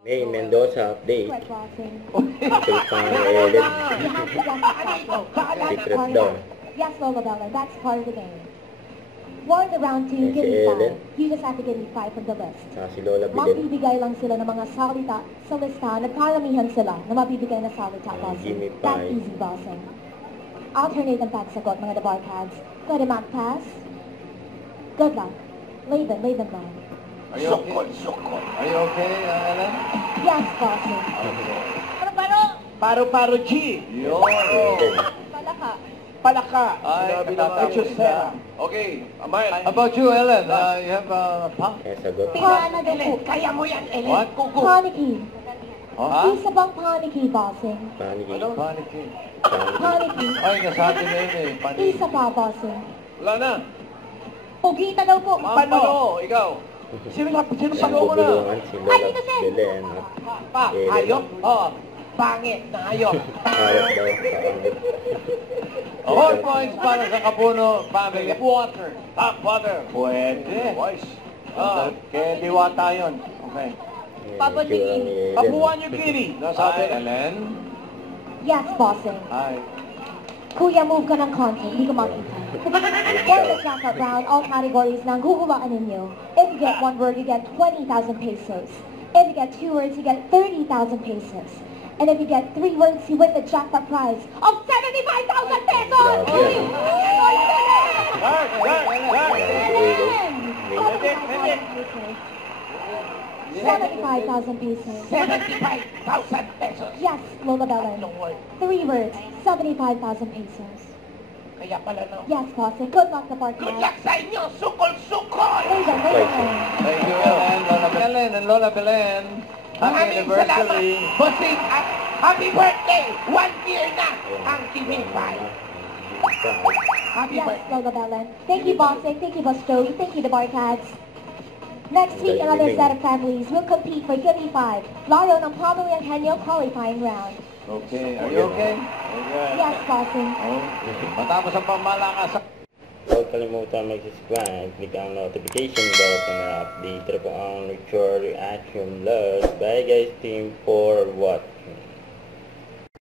May Mendoza update. Red crossing. Update pang Ellen. You have to justify Secret daw. Yes, Lola Bella, that's part of the game. War the round 2, Yes, give me Ellen. 5. You just have to give me 5 from the list. Si Lola Bilin. Mabibigay lang sila ng mga salita sa listahan. Nagkaramihan sila na mabibigay na salita, Give me bossing. That's 5. easy, bossing. Alternate ang pagsagot, mga debarkads. Pwede mag-pass. Good luck. Lay them down. Are you okay? Are you okay, Ellen? Yes, bossing. Paro-paro G. Yun. Palaka. Palaka. Ay, Sinabi ng katatapos Chusera. Okay, Amay. How about you, Ellen? You have a pump? Kaya sagot. Canada Ellen, po. kaya mo yan, Ellen. What? Kuku. Panicky. Ha? Isa bang panicky, bossing? Panigi. Ano? Panicky. Panicky. Ay, nasabi na yun eh. Panicky. Isa pa, bossing. Wala na. Pugita daw po. Pano? Ikaw. Sino Ang palo mo na? bubulungan si Ay, Lola dito, Sen. Bilin. Ellen. Hayop? Oo. Pangit na hayop. Harap daw. Kaangit. All points para sa Kapuno family. Water. Tap water. Pwede. Voice. Kaya diwata yun. Okay. Papa Niki. Papua New Guinea. Nasabi, Ellen. Yes, bossing. Hi. Kuya, move ka ng konti. Hindi ko makita. For the jacket round, all categories na ang huhulaan ninyo. If you get one word, you get 20,000 pesos. If you get 2 words, you get 30,000 pesos. And if you get 3 words, you win the jackpot prize of 75,000 pesos! Grabe. 75,000 pesos. 75,000 pesos. Yes, Lola Belen. Anong word? 3 words, 75,000 pesos. Kaya pala no. Yes, bossing. Good luck, the party. Good luck sa inyo. Sukol-sukol. Thank you, Ellen. Lola Belen and Lola Belen. Happy Maraming salamat. anniversary. Bossing, at happy birthday. 1 year na ang Kimify. Happy Yes, birthday. Lola Belen. Thank you, bossing. Thank you, Boss Joey. Thank you, the Barcads. Next week, another set of families will compete for Gimme 5. Laro ng Pablo and Henyo qualifying round. Okay. Are you okay? Okay. Yes, bossing. Oh. Matapos ang pamalakas. Huwag kalimutan mag-subscribe, click ang notification bell para ma-update po ang Richard Reaction Vlogs. Bye guys, team for watching.